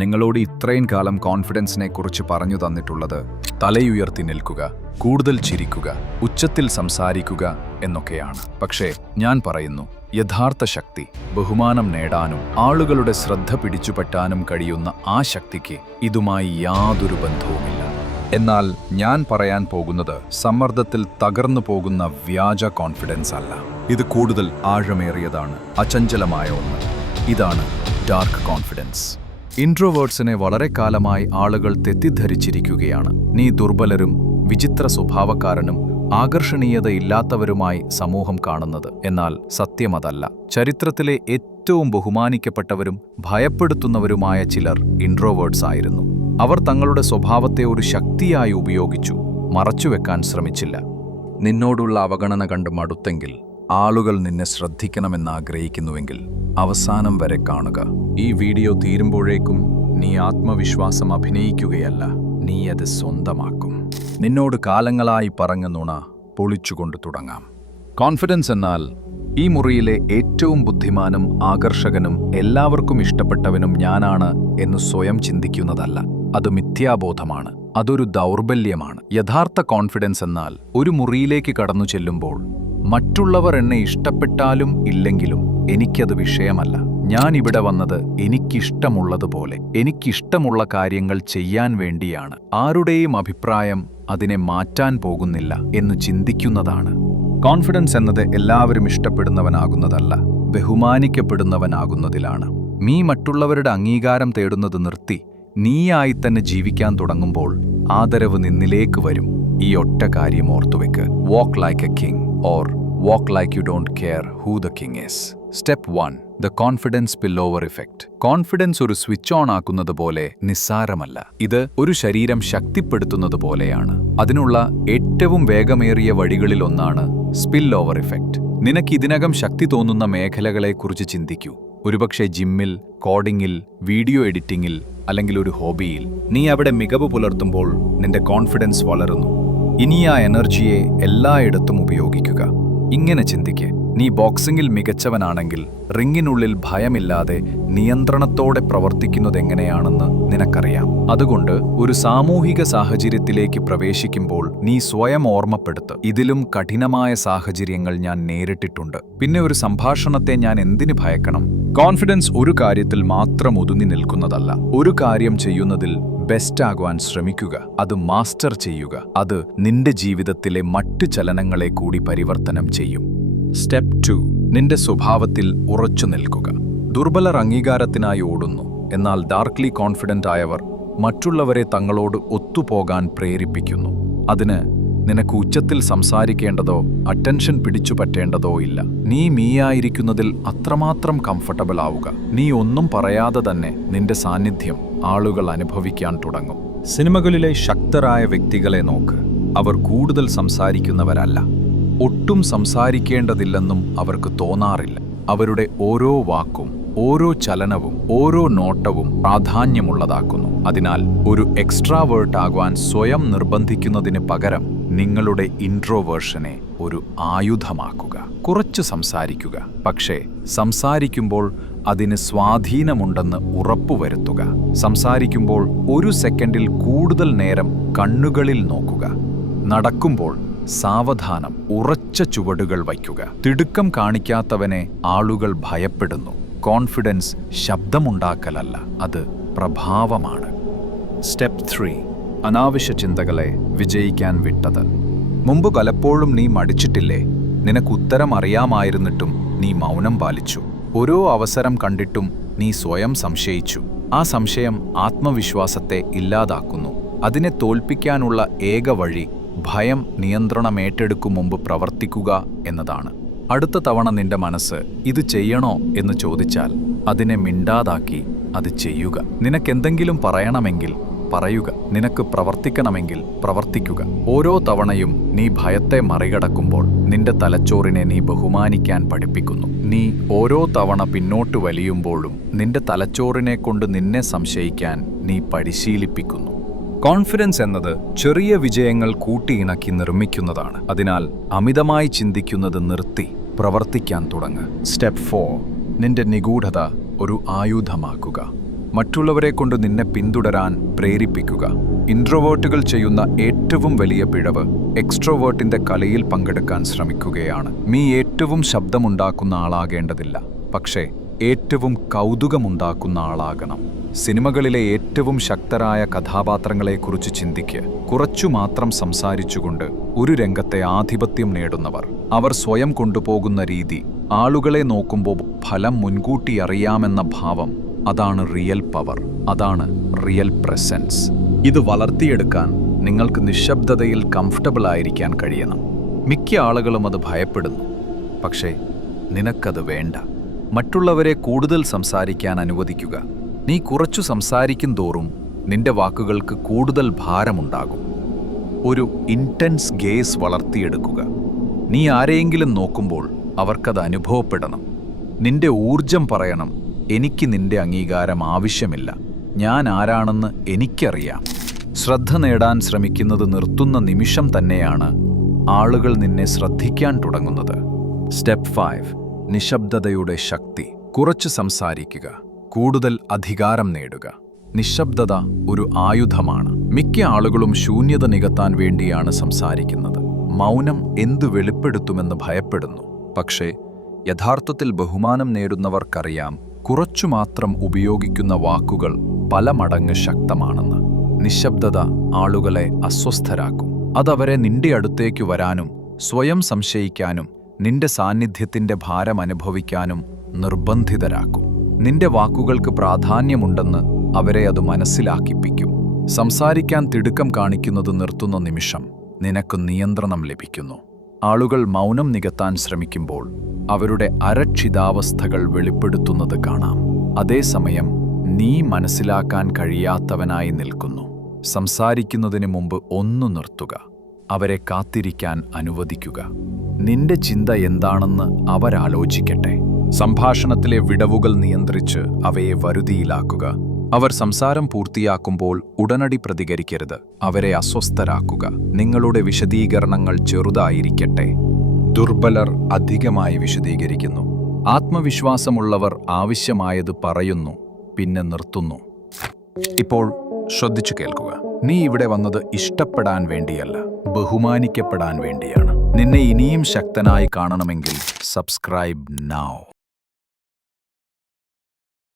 നിങ്ങളോട് ഇത്രയും കാലം കോൺഫിഡൻസിനെ കുറിച്ച് പറഞ്ഞു തന്നിട്ടുള്ളത് തലയുയർത്തി നിൽക്കുക, കൂടുതൽ ചിരിക്കുക, ഉച്ചത്തിൽ സംസാരിക്കുക എന്നൊക്കെയാണ്. പക്ഷേ ഞാൻ പറയുന്നു, യഥാർത്ഥ ശക്തി, ബഹുമാനം നേടാനും ആളുകളുടെ ശ്രദ്ധ പിടിച്ചുപറ്റാനും കഴിയുന്ന ആ ശക്തിക്ക് ഇതുമായി യാതൊരു ബന്ധവുമില്ല. എന്നാൽ ഞാൻ പറയാൻ പോകുന്നത് സമ്മർദ്ദത്തിൽ തകർന്നു പോകുന്ന വ്യാജ കോൺഫിഡൻസ് അല്ല. ഇത് കൂടുതൽ ആഴമേറിയതാണ്, അചഞ്ചലമായ ഒന്ന്. ഇതാണ് ഡാർക്ക് കോൺഫിഡൻസ്. ഇൻട്രോവേർട്സിനെ വളരെ കാലമായി ആളുകൾ തെറ്റിദ്ധരിച്ചിരിക്കുകയാണ്. നീ ദുർബലരും വിചിത്ര സ്വഭാവക്കാരനും ആകർഷണീയതയില്ലാത്തവരുമായി സമൂഹം കാണുന്നത്. എന്നാൽ സത്യമതല്ല. ചരിത്രത്തിലെ ഏറ്റവും ബഹുമാനിക്കപ്പെട്ടവരും ഭയപ്പെടുത്തുന്നവരുമായ ചിലർ ഇൻട്രോവേർട്സ് ആയിരുന്നു. അവർ തങ്ങളുടെ സ്വഭാവത്തെ ഒരു ശക്തിയായി ഉപയോഗിച്ചു, മറച്ചുവെക്കാൻ ശ്രമിച്ചില്ല. നിന്നോടുള്ള അവഗണന കണ്ട് മടുത്തെങ്കിൽ, ആളുകൾ നിന്നെ ശ്രദ്ധിക്കണമെന്ന് ആഗ്രഹിക്കുന്നുവെങ്കിൽ അവസാനം വരെ കാണുക. ഈ വീഡിയോ തീരുമ്പോഴേക്കും നീ ആത്മവിശ്വാസം അഭിനയിക്കുകയല്ല, നീ അത് സ്വന്തമാക്കും. നിന്നോട് കാലങ്ങളായി പറഞ്ഞ നുണ പൊളിച്ചുകൊണ്ട് തുടങ്ങാം. കോൺഫിഡൻസ് എന്നാൽ ഈ മുറിയിലെ ഏറ്റവും ബുദ്ധിമാനും ആകർഷകനും എല്ലാവർക്കും ഇഷ്ടപ്പെട്ടവനും ഞാനാണ് എന്ന് സ്വയം ചിന്തിക്കുന്നതല്ല. അത് മിഥ്യാബോധമാണ്. അതൊരു ദൗർബല്യമാണ്. യഥാർത്ഥ കോൺഫിഡൻസ് എന്നാൽ ഒരു മുറിയിലേക്ക് കടന്നു ചെല്ലുമ്പോൾ മറ്റുള്ളവർ എന്നെ ഇഷ്ടപ്പെട്ടാലും ഇല്ലെങ്കിലും എനിക്കത് വിഷയമല്ല. ഞാൻ ഇവിടെ വന്നത് എനിക്കിഷ്ടമുള്ളതുപോലെ, എനിക്കിഷ്ടമുള്ള കാര്യങ്ങൾ ചെയ്യാൻ വേണ്ടിയാണ്. ആരുടെയും അഭിപ്രായം അതിനെ മാറ്റാൻ പോകുന്നില്ല എന്ന് ചിന്തിക്കുന്നതാണ്. കോൺഫിഡൻസ് എന്നത് എല്ലാവരും ഇഷ്ടപ്പെടുന്നവനാകുന്നതല്ല, ബഹുമാനിക്കപ്പെടുന്നവനാകുന്നതിലാണ്. നീ മറ്റുള്ളവരുടെ അംഗീകാരം തേടുന്നത് നിർത്തി നീയായി തന്നെ ജീവിക്കാൻ തുടങ്ങുമ്പോൾ ആദരവ് നിന്നിലേക്ക് വരും. ഈ ഒറ്റ കാര്യം ഓർത്തുവെക്ക്. Walk like a king or walk like you don't care who the king is. Step 1, the confidence spillover effect. Confidence ഒരു സ്വിച്ച് ഓൺ ആക്കുന്നത് പോലെ നിസ്സാരമല്ല. ഇത് ഒരു ശരീരം ശക്തിപ്പെടുത്തുന്നത് പോലെയാണ്. അതിനുള്ള ഏറ്റവും വേഗമേറിയ വഴികളിലൊന്നാണ് സ്പിൽ ഓവർ ഇഫക്റ്റ്. നിനക്ക് ഇതിനകം ശക്തി തോന്നുന്ന മേഖലകളെക്കുറിച്ച് ചിന്തിക്കൂ. ഒരുപക്ഷെ ജിമ്മിൽ, കോഡിങ്ങിൽ, വീഡിയോ എഡിറ്റിംഗിൽ, അല്ലെങ്കിൽ ഒരു ഹോബിയിൽ. നീ അവിടെ മികവ് പുലർത്തുമ്പോൾ നിന്റെ കോൺഫിഡൻസ് വളരുന്നു. ഇനി ആ എനർജിയെ എല്ലായിടത്തും ഉപയോഗിക്കുക. ഇങ്ങനെ ചിന്തിക്ക്. നീ ബോക്സിംഗിൽ മികച്ചവനാണെങ്കിൽ റിങ്ങിനുള്ളിൽ ഭയമില്ലാതെ നിയന്ത്രണത്തോടെ പ്രവർത്തിക്കുന്നതെങ്ങനെയാണെന്ന് നിനക്കറിയാം. അതുകൊണ്ട് ഒരു സാമൂഹിക സാഹചര്യത്തിലേക്ക് പ്രവേശിക്കുമ്പോൾ നീ സ്വയം ഓർമ്മപ്പെടുത്ത്, ഇതിലും കഠിനമായ സാഹചര്യങ്ങൾ ഞാൻ നേരിട്ടിട്ടുണ്ട്. പിന്നെ ഒരു സംഭാഷണത്തെ ഞാൻ എന്തിനു ഭയക്കണം? കോൺഫിഡൻസ് ഒരു കാര്യത്തിൽ മാത്രം ഒതുങ്ങി നിൽക്കുന്നതല്ല. ഒരു കാര്യം ചെയ്യുന്നതിൽ ബെസ്റ്റ് ആകുവാൻ ശ്രമിക്കുക, അത് മാസ്റ്റർ ചെയ്യുക. അത് നിന്റെ ജീവിതത്തിലെ മറ്റു ചലനങ്ങളെ കൂടി പരിവർത്തനം ചെയ്യും. സ്റ്റെപ്പ് 2, നിന്റെ സ്വഭാവത്തിൽ ഉറച്ചു നിൽക്കുക. ദുർബലർ അംഗീകാരത്തിനായി ഓടുന്നു, എന്നാൽ ഡാർക്ക്ലി കോൺഫിഡന്റ് ആയവർ മറ്റുള്ളവരെ തങ്ങളോട് ഒത്തുപോകാൻ പ്രേരിപ്പിക്കുന്നു. അതിന് നിനക്ക് ഉച്ചത്തിൽ സംസാരിക്കേണ്ടതോ അറ്റൻഷൻ പിടിച്ചുപറ്റേണ്ടതോ ഇല്ല. നീ നീയായിരിക്കുന്നതിൽ അത്രമാത്രം കംഫർട്ടബിൾ ആവുക. നീ ഒന്നും പറയാതെ തന്നെ നിന്റെ സാന്നിധ്യം ആളുകൾ അനുഭവിക്കാൻ തുടങ്ങും. സിനിമകളിലെ ശക്തരായ വ്യക്തികളെ നോക്ക്. അവർ കൂടുതൽ സംസാരിക്കുന്നവരല്ല. ഒട്ടും സംസാരിക്കേണ്ടതില്ലെന്നും അവർക്ക് തോന്നാറില്ല. അവരുടെ ഓരോ വാക്കും, ഓരോ ചലനവും, ഓരോ നോട്ടവും പ്രാധാന്യമുള്ളതാക്കുന്നു. അതിനാൽ ഒരു എക്സ്ട്രാവേർട്ട് ആകുവാൻ സ്വയം നിർബന്ധിക്കുന്നതിന് പകരം നിങ്ങളുടെ ഇൻട്രോവേർഷനെ ഒരു ആയുധമാക്കുക. കുറച്ച് സംസാരിക്കുക, പക്ഷേ സംസാരിക്കുമ്പോൾ അതിന് സ്വാധീനമുണ്ടെന്ന് ഉറപ്പുവരുത്തുക. സംസാരിക്കുമ്പോൾ ഒരു സെക്കൻഡിൽ കൂടുതൽ നേരം കണ്ണുകളിൽ നോക്കുക. നടക്കുമ്പോൾ സാവധാനം ഉറച്ച ചുവടുകൾ വയ്ക്കുക. തിടുക്കം കാണിക്കാത്തവനെ ആളുകൾ ഭയപ്പെടുന്നു. കോൺഫിഡൻസ് ശബ്ദമുണ്ടാക്കലല്ല, അത് പ്രഭാവമാണ്. സ്റ്റെപ്പ് 3, അനാവശ്യ ചിന്തകളെ വിജയിക്കാൻ വിട്ടത്. മുമ്പ് പലപ്പോഴും നീ മടിച്ചിട്ടില്ലേ? നിനക്ക് ഉത്തരം അറിയാമായിരുന്നിട്ടും നീ മൗനം പാലിച്ചു. ഓരോ അവസരം കണ്ടിട്ടും നീ സ്വയം സംശയിച്ചു. ആ സംശയം ആത്മവിശ്വാസത്തെ ഇല്ലാതാക്കുന്നു. അതിനെ തോൽപ്പിക്കാനുള്ള ഏക വഴി ഭയം നിയന്ത്രണമേറ്റെടുക്കും മുമ്പ് പ്രവർത്തിക്കുക എന്നതാണ്. അടുത്ത തവണ നിന്റെ മനസ്സ് ഇത് ചെയ്യണോ എന്ന് ചോദിച്ചാൽ അതിനെ മിണ്ടാതാക്കി അത് ചെയ്യുക. നിനക്കെന്തെങ്കിലും പറയണമെങ്കിൽ പറയുക. നിനക്ക് പ്രവർത്തിക്കണമെങ്കിൽ പ്രവർത്തിക്കുക. ഓരോ തവണയും നീ ഭയത്തെ മറികടക്കുമ്പോൾ നിന്റെ തലച്ചോറിനെ നീ ബഹുമാനിക്കാൻ പഠിപ്പിക്കുന്നു. നീ ഓരോ തവണ പിന്നോട്ട് വലിയുമ്പോഴും നിന്റെ തലച്ചോറിനെ കൊണ്ട് നിന്നെ സംശയിക്കാൻ നീ പരിശീലിപ്പിക്കുന്നു. കോൺഫിഡൻസ് എന്നത് ചെറിയ വിജയങ്ങൾ കൂട്ടിയിണക്കി നിർമ്മിക്കുന്നതാണ്. അതിനാൽ അമിതമായി ചിന്തിക്കുന്നത് നിർത്തി പ്രവർത്തിക്കാൻ തുടങ്ങുക. സ്റ്റെപ്പ് 4, നിന്റെ നിഗൂഢത ഒരു ആയുധമാക്കുക. മറ്റുള്ളവരെ കൊണ്ട് നിന്നെ പിന്തുടരാൻ പ്രേരിപ്പിക്കുക. ഇൻട്രോവേർട്ടുകൾ ചെയ്യുന്ന ഏറ്റവും വലിയ പിഴവ് എക്സ്ട്രോവേർട്ടിന്റെ കലയിൽ പങ്കെടുക്കാൻ ശ്രമിക്കുകയാണ്. നീ ഏറ്റവും ശബ്ദമുണ്ടാക്കുന്ന ആളാകേണ്ടതില്ല, പക്ഷേ ഏറ്റവും കൗതുകമുണ്ടാക്കുന്ന ആളാകണം. സിനിമകളിലെ ഏറ്റവും ശക്തരായ കഥാപാത്രങ്ങളെക്കുറിച്ച് ചിന്തിക്ക്. കുറച്ചു മാത്രം സംസാരിച്ചുകൊണ്ട് ഒരു രംഗത്തെ ആധിപത്യം നേടുന്നവർ. അവർ സ്വയം കൊണ്ടുപോകുന്ന രീതി, ആളുകളെ നോക്കുമ്പോൾ ഫലം മുൻകൂട്ടി അറിയാമെന്ന ഭാവം, അതാണ് റിയൽ പവർ, അതാണ് റിയൽ പ്രസൻസ്. ഇത് വളർത്തിയെടുക്കാൻ നിങ്ങൾക്ക് നിശബ്ദതയിൽ കംഫർട്ടബിൾ ആയിരിക്കാൻ കഴിയണം. മിക്ക ആളുകളും അത് ഭയപ്പെടുന്നു, പക്ഷേ നിനക്കത് വേണ്ട. മറ്റുള്ളവരെ കൂടുതൽ സംസാരിക്കാൻ അനുവദിക്കുക. നീ കുറച്ചു സംസാരിക്കും തോറും നിന്റെ വാക്കുകൾക്ക് കൂടുതൽ ഭാരമുണ്ടാകും. ഒരു ഇൻറ്റൻസ് ഗേസ് വളർത്തിയെടുക്കുക. നീ ആരെയെങ്കിലും നോക്കുമ്പോൾ അവർക്കത് അനുഭവപ്പെടണം. നിന്റെ ഊർജം പറയണം, എനിക്ക് നിന്റെ അംഗീകാരം ആവശ്യമില്ല, ഞാൻ ആരാണെന്ന് എനിക്കറിയാം. ശ്രദ്ധ നേടാൻ ശ്രമിക്കുന്നത് നിർത്തുന്ന നിമിഷം തന്നെയാണ് ആളുകൾ നിന്നെ ശ്രദ്ധിക്കാൻ തുടങ്ങുന്നത്. സ്റ്റെപ്പ് 5. നിശബ്ദതയുടെ ശക്തി. കുറച്ച് സംസാരിക്കുക, കൂടുതൽ അധികാരം നേടുക. നിശബ്ദത ഒരു ആയുധമാണ്. മിക്ക ആളുകളും ശൂന്യത നികത്താൻ വേണ്ടിയാണ് സംസാരിക്കുന്നത്. മൗനം എന്തു വെളിപ്പെടുത്തുമെന്ന് ഭയപ്പെടുന്നു. പക്ഷേ യഥാർത്ഥത്തിൽ ബഹുമാനം നേടുന്നവർക്കറിയാം, കുറച്ചു മാത്രം ഉപയോഗിക്കുന്ന വാക്കുകൾ പല മടങ്ങ് ശക്തമാണെന്ന്. നിശബ്ദത ആളുകളെ അസ്വസ്ഥരാക്കും. അതവരെ നിന്റെ അടുത്തേക്ക് വരാനും സ്വയം സംശയിക്കാനും നിന്റെ സാന്നിധ്യത്തിന്റെ ഭാരം അനുഭവിക്കാനും നിർബന്ധിതരാക്കും. നിന്റെ വാക്കുകൾക്ക് പ്രാധാന്യമുണ്ടെന്ന് അവരെ അത് മനസ്സിലാക്കിപ്പിക്കും. സംസാരിക്കാൻ തിടുക്കം കാണിക്കുന്നത് നിർത്തുന്ന നിമിഷം നിനക്ക് നിയന്ത്രണം ലഭിക്കുന്നു. ആളുകൾ മൗനം നികത്താൻ ശ്രമിക്കുമ്പോൾ അവരുടെ അരക്ഷിതാവസ്ഥകൾ വെളിപ്പെടുത്തുന്നത് കാണാം. അതേസമയം നീ മനസ്സിലാക്കാൻ കഴിയാത്തവനായി നിൽക്കുന്നു. സംസാരിക്കുന്നതിന് മുമ്പ് ഒന്ന് നിർത്തുക. അവരെ കാത്തിരിക്കാൻ അനുവദിക്കുക. നിന്റെ ചിന്ത എന്താണെന്ന് അവരാലോചിക്കട്ടെ. സംഭാഷണത്തിലെ വിടവുകൾ നിയന്ത്രിച്ച് അവയെ വരുതിയിലാക്കുക. അവർ സംസാരം പൂർത്തിയാക്കുമ്പോൾ ഉടനടി പ്രതികരിക്കരുത്. അവരെ അസ്വസ്ഥരാക്കുക. നിങ്ങളുടെ വിശദീകരണങ്ങൾ ചെറുതായിരിക്കട്ടെ. ദുർബലർ അധികമായി വിശദീകരിക്കുന്നു. ആത്മവിശ്വാസമുള്ളവർ ആവശ്യമായത് പറയുന്നു, പിന്നെ നിർത്തുന്നു. ഇപ്പോൾ ശ്രദ്ധിച്ചു കേൾക്കുക. നീ ഇവിടെ വന്നത് ഇഷ്ടപ്പെടാൻ വേണ്ടിയല്ല, ബഹുമാനിക്കപ്പെടാൻ വേണ്ടിയാണ്. നിന്നെ ഇനിയും ശക്തനായി കാണണമെങ്കിൽ സബ്സ്ക്രൈബ് നൗ.